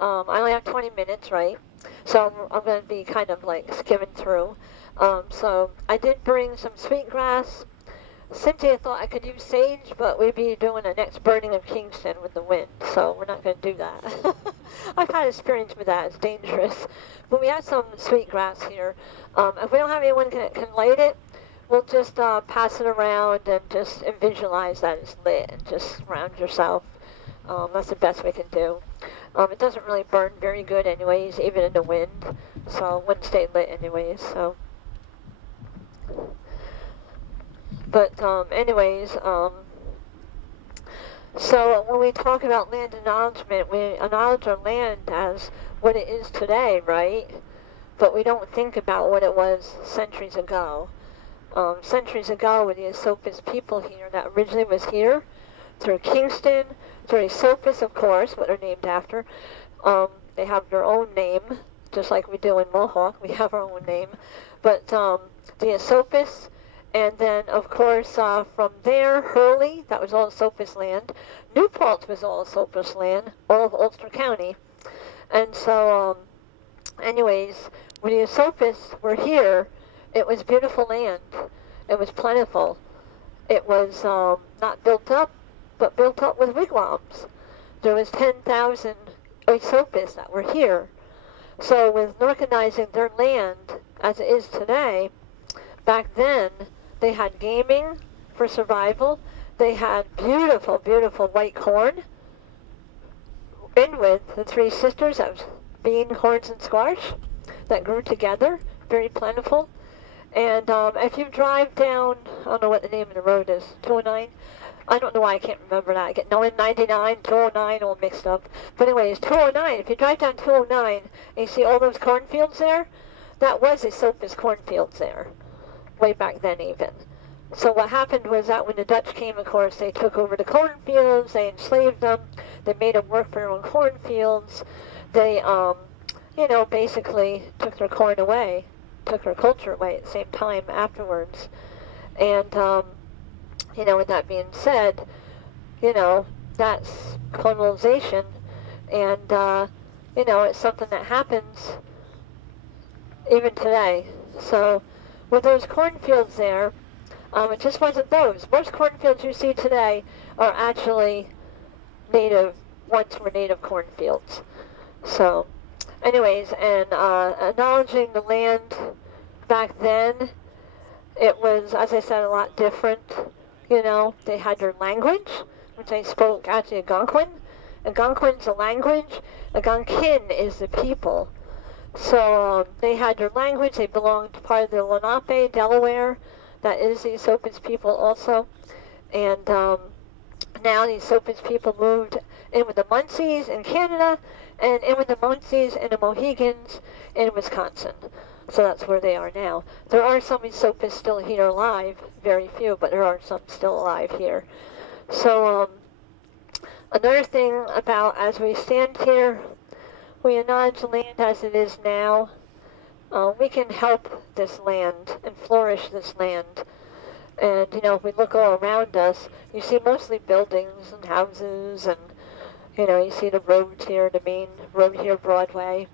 I only have 20 minutes, right? So I'm going to be kind of like skimming through. So I did bring some sweetgrass. Cynthia thought I could use sage, but we'd be doing the next burning of Kingston with the wind, so we're not going to do that. I've had experience with that. It's dangerous. But we have some sweetgrass here. If we don't have anyone that can light it, we'll just pass it around and just and visualize that it's lit and just surround yourself. That's the best we can do. It doesn't really burn very good anyways, even in the wind, so it wouldn't stay lit anyways, so. But anyways, so when we talk about land acknowledgement, we acknowledge our land as what it is today, right? But we don't think about what it was centuries ago. Centuries ago, with the Esopus people here that originally was here, through Kingston, through Esopus, of course, what they're named after. They have their own name, just like we do in Mohawk. We have our own name. But the Esopus, and then, of course, from there, Hurley, that was all Esopus land. Newport was all Esopus land, all of Ulster County. And so, anyways, when the Esopus were here, it was beautiful land. It was plentiful. It was not built up, but built up with wigwams. There was 10,000 Esopus that were here. So with organizing their land as it is today, back then they had gaming for survival. They had beautiful, beautiful white corn in with the three sisters. That was bean, corns, and squash that grew together, very plentiful. And if you drive down, I don't know what the name of the road is, 209. I don't know why I can't remember that. I get 99, 209 all mixed up. But anyways, 209, if you drive down 209 and you see all those cornfields there, that was Esopus cornfields there, way back then even. So what happened was that when the Dutch came, of course, they took over the cornfields, they enslaved them, they made them work for their own cornfields. They, basically took their corn away, took their culture away at the same time afterwards. And, with that being said, that's colonization, and, it's something that happens even today. So with those cornfields there, it just wasn't those. Most cornfields you see today are actually once were native cornfields. So anyways, and acknowledging the land back then, it was, as I said, a lot different. They had their language, which they spoke actually Algonquin. Algonquin's a language. Algonquin is the people. So they had their language. They belonged to part of the Lenape, Delaware. That is the Esopus people also. And now the Esopus people moved in with the Munsees in Canada and in with the Munsees and the Mohegans in Wisconsin. So that's where they are now. There are some Esopus still here alive, very few, but there are some still alive here. So another thing about as we stand here, we acknowledge the land as it is now. We can help this land and flourish this land. And, if we look all around us, you see mostly buildings and houses and, you see the roads here, the main road here, Broadway.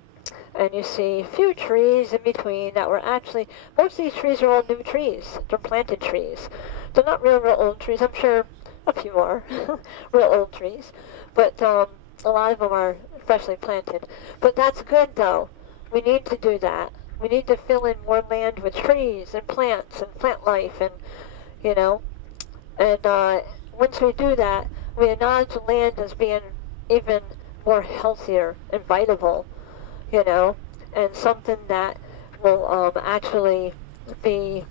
And you see a few trees in between that were actually, most of these trees are all new trees. They're planted trees. They're not real old trees. I'm sure a few are real old trees. But a lot of them are freshly planted. But that's good, though. We need to do that. We need to fill in more land with trees and plants and plant life and, And once we do that, we acknowledge the land as being even more healthier and vitable, and something that will actually be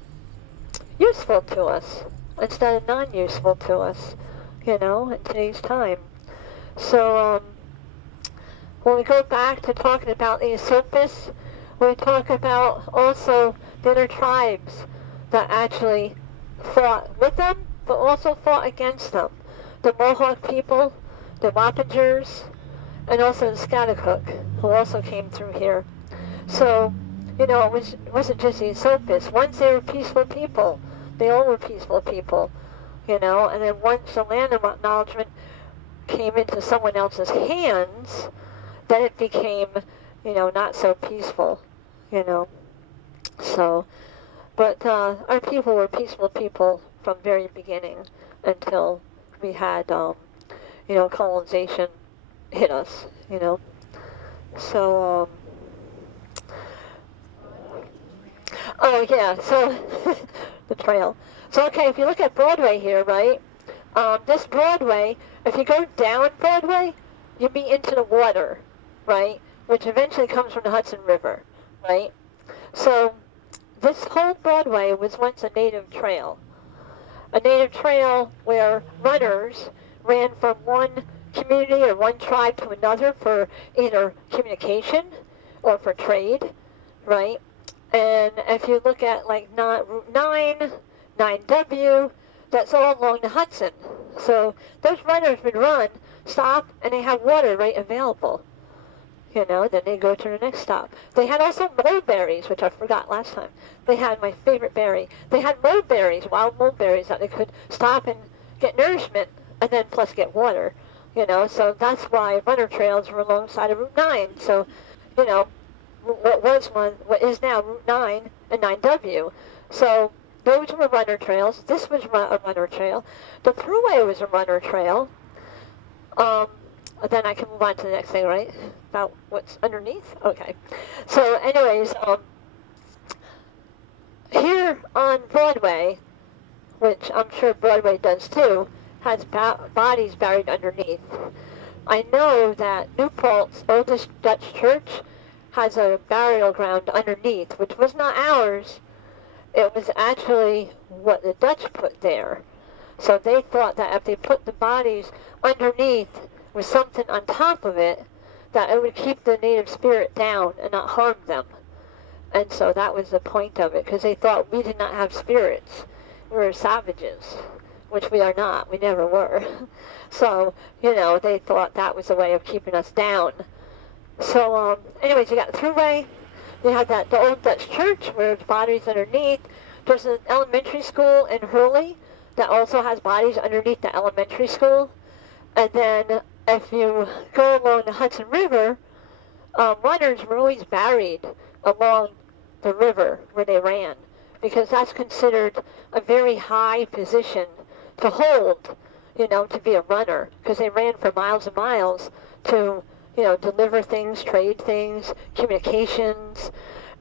useful to us instead of non-useful to us, in today's time. So when we go back to talking about the Esopus, we talk about also the other tribes that actually fought with them, but also fought against them. The Mohawk people, the Wappingers, and also the Schaghticoke, who also came through here. So, it wasn't just the Esopus. Once they were peaceful people, they all were peaceful people, and then once the land acknowledgement came into someone else's hands, then it became, not so peaceful, you know. So, but our people were peaceful people from very beginning until we had, colonization hit us, So, oh yeah, so the trail. So okay, if you look at Broadway here, right? This Broadway, if you go down Broadway, you'll be into the water, right? Which eventually comes from the Hudson River, right? So this whole Broadway was once a native trail. A native trail where runners ran from one community or one tribe to another for either communication or for trade, right? And if you look at like Route 9, 9W, that's all along the Hudson. So those runners would run, stop, and they have water right available. Then they go to the next stop. They had also mulberries, which I forgot last time. They had my favorite berry. They had mulberries, wild mulberries, that they could stop and get nourishment and then plus get water. So that's why runner trails were alongside of Route 9. So, what is now Route 9 and 9W. So those were runner trails. This was a runner trail. The Thruway was a runner trail. Then I can move on to the next thing, right? About what's underneath? Okay. So anyways, here on Broadway, which I'm sure Broadway does too, has bodies buried underneath. I know that New Paltz's oldest Dutch church has a burial ground underneath, which was not ours. It was actually what the Dutch put there. So they thought that if they put the bodies underneath with something on top of it, that it would keep the native spirit down and not harm them. And so that was the point of it, because they thought we did not have spirits. We were savages, which we are not. We never were. So, they thought that was a way of keeping us down. So, anyways, you got the Thruway. You have the old Dutch church where the bodies underneath. There's an elementary school in Hurley that also has bodies underneath the elementary school. And then if you go along the Hudson River, runners were always buried along the river where they ran, because that's considered a very high position to hold, to be a runner, because they ran for miles and miles to, deliver things, trade things, communications.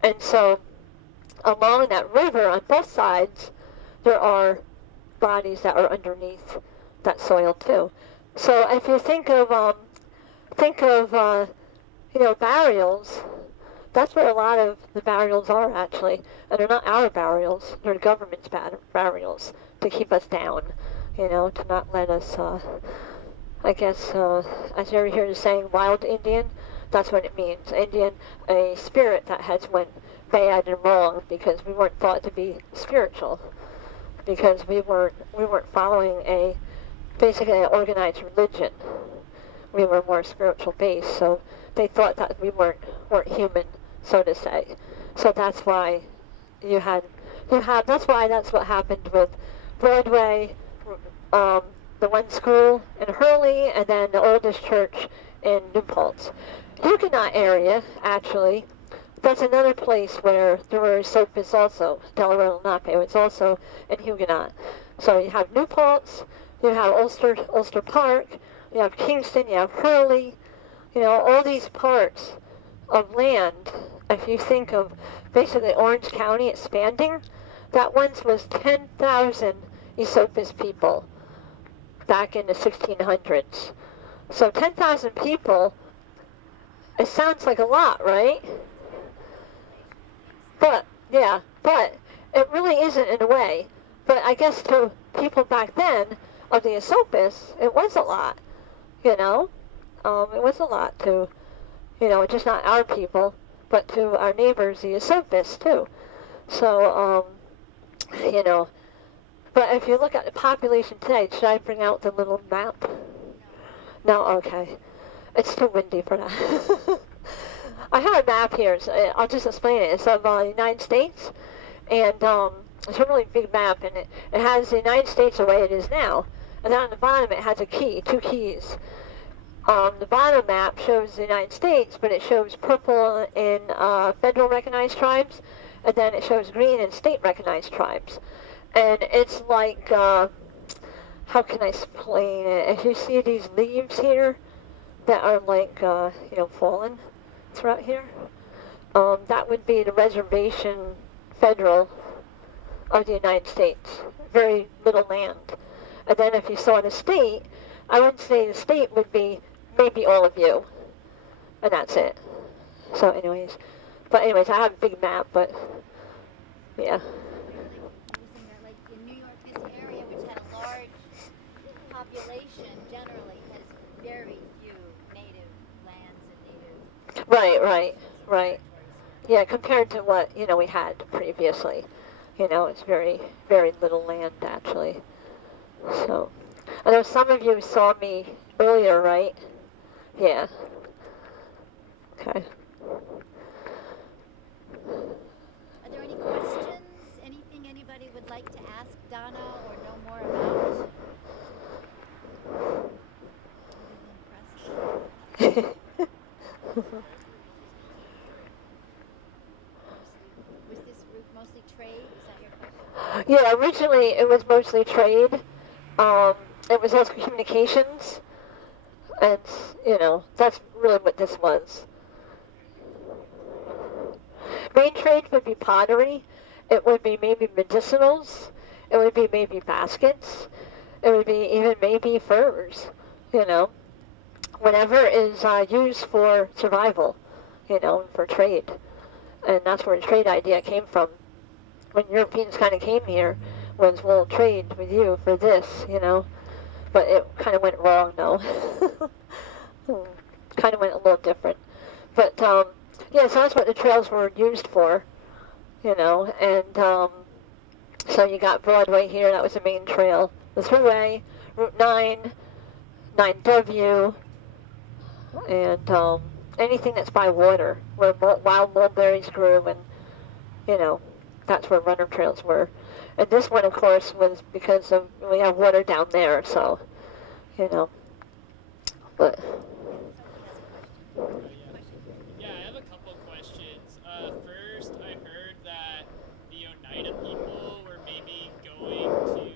And so along that river on both sides, there are bodies that are underneath that soil too. So if you think of burials, that's where a lot of the burials are actually. And they're not our burials, they're the government's burials to keep us down, to not let us, I guess, as you ever hear the saying, wild Indian, that's what it means. Indian, a spirit that has went bad and wrong because we weren't thought to be spiritual, because we weren't following basically an organized religion. We were more spiritual based, so they thought that we weren't human, so to say. So that's why that's what happened with Broadway, the one school in Hurley, and then the oldest church in New Paltz. Huguenot area, actually, that's another place where there were soapists also. Delaware Lenape was also in Huguenot. So you have New Paltz, you have Ulster Park, you have Kingston, you have Hurley, all these parts of land. If you think of basically Orange County expanding, that once was 10,000 Esopus people back in the 1600s. So 10,000 people, it sounds like a lot, right? But it really isn't in a way. But I guess to people back then of the Esopus, it was a lot, It was a lot to, just not our people, but to our neighbors, the Esopus, too. So, but if you look at the population today, should I bring out the little map? No? Okay. It's too windy for that. I have a map here, so I'll just explain it. It's of the United States, and it's a really big map, and it has the United States the way it is now. And then on the bottom it has a key, two keys. The bottom map shows the United States, but it shows purple in federal recognized tribes, and then it shows green in state recognized tribes. And it's like, how can I explain it? If you see these leaves here that are like, fallen throughout here, that would be the reservation federal of the United States. Very little land. And then if you saw the state, I would say the state would be maybe all of you. And that's it. So anyways. But anyways, I have a big map, but yeah. Using that, like in New York, this area, which had a large population, generally has very few native lands and native... Right. Yeah, compared to what, we had previously. It's very, very little land, actually. So, I know some of you saw me earlier, right? Yeah. Okay. Are there any questions? Anything anybody would like to ask Donna or know more about? Was this route mostly trade? Is that your question? Yeah, originally it was mostly trade. It was also communications. And, that's really what this was. Main trade would be pottery. It would be maybe medicinals. It would be maybe baskets. It would be even maybe furs, Whatever is used for survival, for trade. And that's where the trade idea came from. When Europeans kind of came here, was, we'll trade with you for this, But it kind of went wrong, though. Kind of went a little different. But, yeah, so that's what the trails were used for, And so you got Broadway here, that was the main trail. The Thruway, Route 9, 9W, and anything that's by water, where wild mulberries grew, and, that's where runner trails were. And this one, of course, was because we have water down there, so, but... Yeah, I have a couple questions. First, I heard that the Oneida people were maybe going to,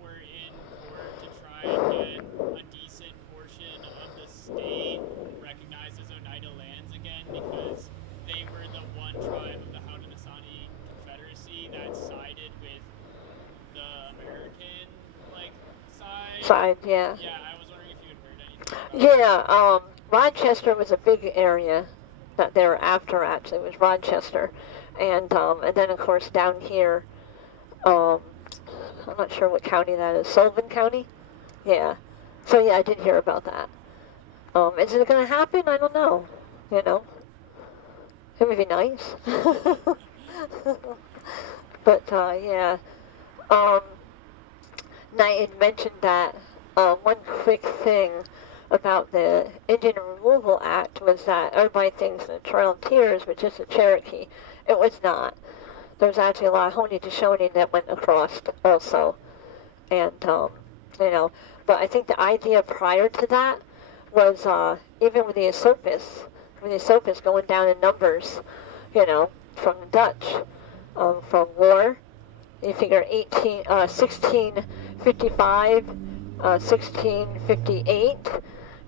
were in court to try and get a decent portion of the state recognized as Oneida lands again because they were the one tribe of the Haudenosaunee Confederacy that sided with the American, side. Yeah. Yeah, I was wondering if you had heard anything about that. Yeah, Rochester was a big area that they were after, actually. It was Rochester. And then, of course, down here, I'm not sure what county that is. Sullivan County? Yeah. So, yeah, I did hear about that. Is it going to happen? I don't know. It would be nice. But, yeah. Knight had mentioned that one quick thing about the Indian Removal Act was that everybody thinks the Trail of Tears was just a Cherokee. It was not. There was actually a lot of Haudenosaunee that went across also. And, but I think the idea prior to that was even with the Esopus going down in numbers, from the Dutch, from war. You figure 1655, 1658,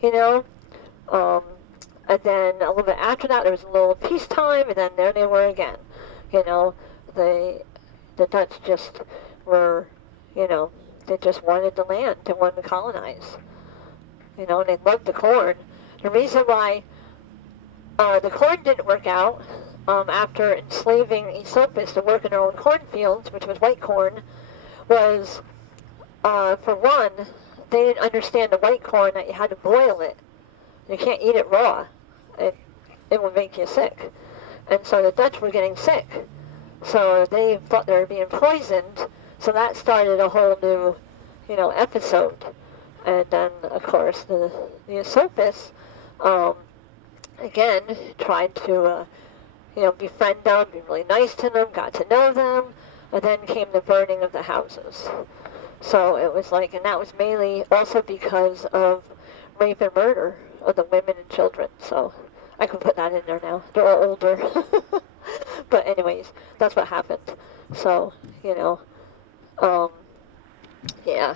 and then a little bit after that there was a little peacetime, and then there they were again. The Dutch just were, they just wanted the land, they wanted to colonize. And they loved the corn. The reason why the corn didn't work out after enslaving Esopus to work in their own cornfields, which was white corn, was, for one, they didn't understand the white corn that you had to boil it. You can't eat it raw. It would make you sick. And so the Dutch were getting sick. So they thought they were being poisoned. So that started a whole new, episode. And then, of course, the Esopus, again, tried to, befriend them, be really nice to them, got to know them, and then came the burning of the houses. So it was and that was mainly also because of rape and murder, of the women and children. So I can put that in there now. They're all older. But anyways, that's what happened. So, um, yeah. Yeah,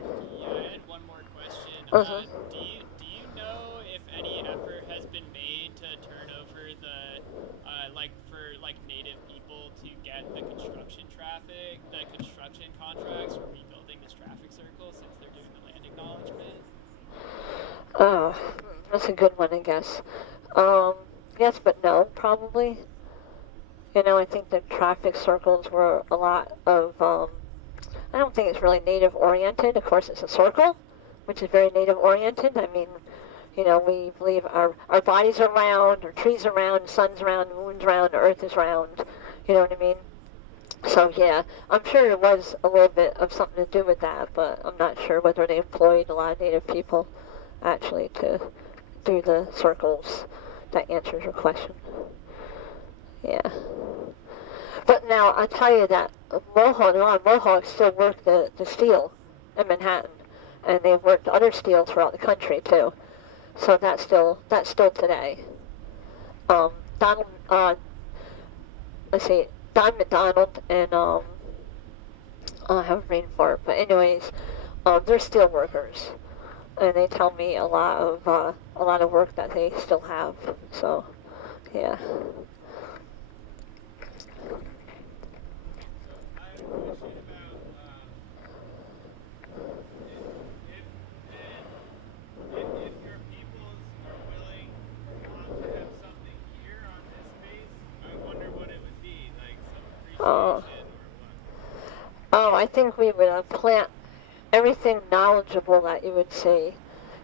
I had one more question. Uh-huh. Do you know if any effort has been made to turn over for native people to get the construction contracts for rebuilding this traffic circle since they're doing the land acknowledgement? Oh, that's a good one, I guess. Um, yes, but no, probably. I think the traffic circles were a lot of, I don't think it's really native oriented. Of course, it's a circle, which is very native oriented. I mean, we believe our bodies are round, our trees are round, the sun's round, the moon's round, the earth is round. You know what I mean? So yeah, I'm sure there was a little bit of something to do with that, but I'm not sure whether they employed a lot of native people actually to do the circles. That answers your question. Yeah. But now I'll tell you that Mohawk, a lot of Mohawks still work the steel in Manhattan, and they've worked other steel throughout the country too. So that's still today. Donald, let's see, Don McDonald and I have a brain fart, but anyways, they're steel workers, and they tell me a lot of work that they still have. So, yeah. So I had a question about if your peoples are willing to have something here on this space, I wonder what it would be, like some Oh, appreciation or what. I think we would plant everything knowledgeable that you would see: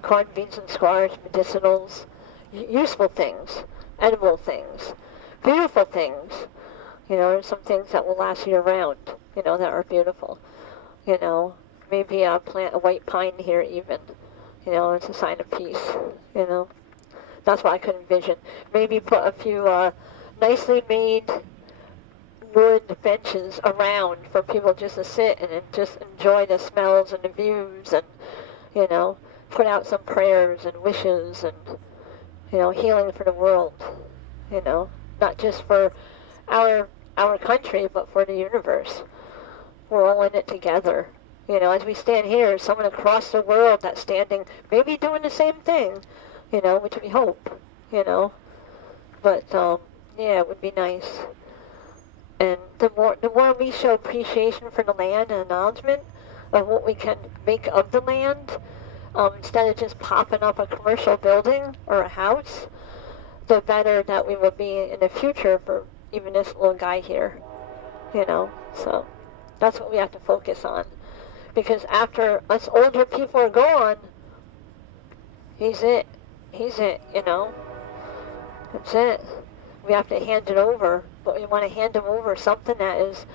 corn, beans, and squash, medicinals, useful things, edible things, beautiful things. There's some things that will last year round. That are beautiful. You know, maybe plant a white pine here even. It's a sign of peace. You know, that's what I could envision. Maybe put a few nicely made wood benches around for people just to sit and just enjoy the smells and the views and, put out some prayers and wishes and, healing for the world. Not just for our our country, but for the universe. We're all in it together. As we stand here, someone across the world that's standing, maybe doing the same thing, which we hope, But, yeah, it would be nice. And the more we show appreciation for the land and acknowledgement of what we can make of the land, instead of just popping up a commercial building or a house, the better that we will be in the future for even this little guy here, So that's what we have to focus on. Because after us older people are gone, he's it. He's it. That's it. We have to hand it over, but we want to hand him over something that is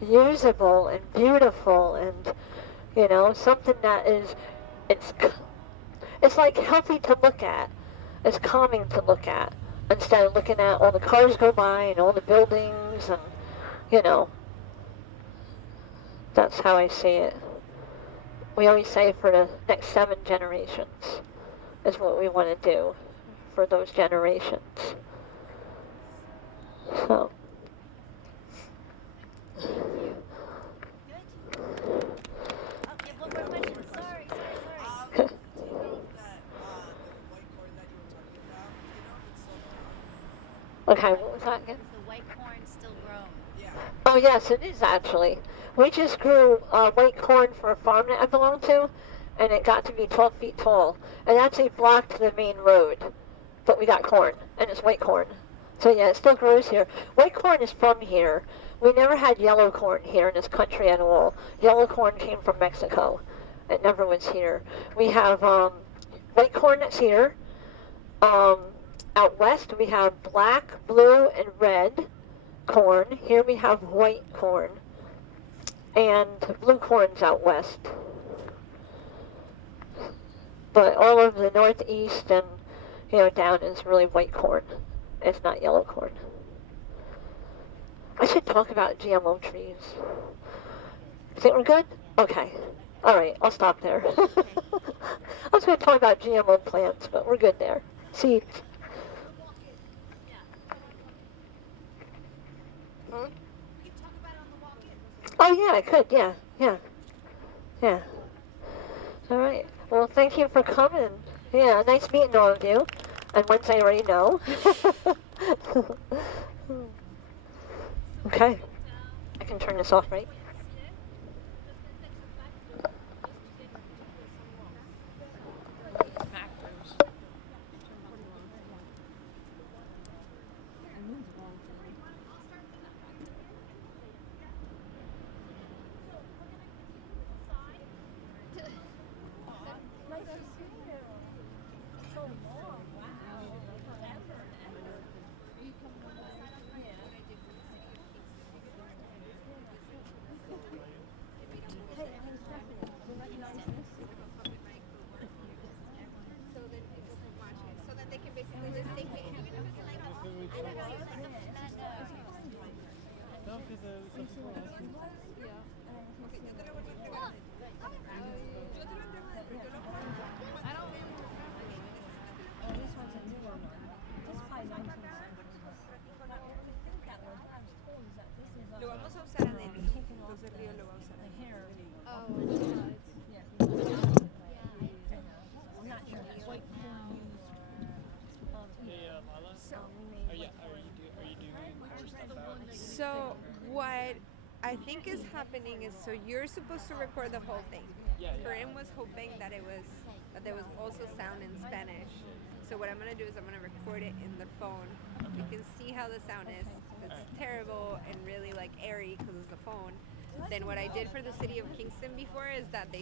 usable and beautiful and, something that is, it's, it's like healthy to look at. It's calming to look at instead of looking at all the cars go by and all the buildings and, you know, that's how I see it. We always say for the next 7 generations is what we want to do for those generations. So. Good. Oh, yeah, one more question. Sorry. Do you know if that the white corn that you were talking about? Do you know if it's still growing? Okay, what was that again? Is the white corn still grown? Yeah. Oh yes, it is actually. We just grew white corn for a farm that I belong to, and it got to be 12 feet tall. And actually blocked the main road. But we got corn, and it's white corn. So yeah, it still grows here. White corn is from here. We never had yellow corn here in this country at all. Yellow corn came from Mexico. It never was here. We have white corn that's here. Out west we have black, blue, and red corn. Here we have white corn. And blue corn's out west. But all of the northeast and down is really white corn. It's not yellow corn. I should talk about GMO trees. Think we're good? Okay. All right, I'll stop there. I was going to talk about GMO plants, but we're good there. Seeds. Hmm? We can talk about it on the walk-in. Oh yeah, I could. Yeah, yeah, yeah. All right. Well, thank you for coming. Yeah, nice meeting all of you. And once I already know. Okay. I can turn this off, right? So that they can basically just take it. Lo vamos a usar adentro. Entonces Río lo va a usar Hey, Lala. Are you doing more stuff out? So what I think is happening is, so you're supposed to record the whole thing. Yeah, yeah. Corinne was hoping that there was also sound in Spanish. So what I'm gonna do is I'm gonna record it in the phone. You can see how the sound is. It's terrible and really like airy because it's a phone. Then what I did for the city of Kingston before is that they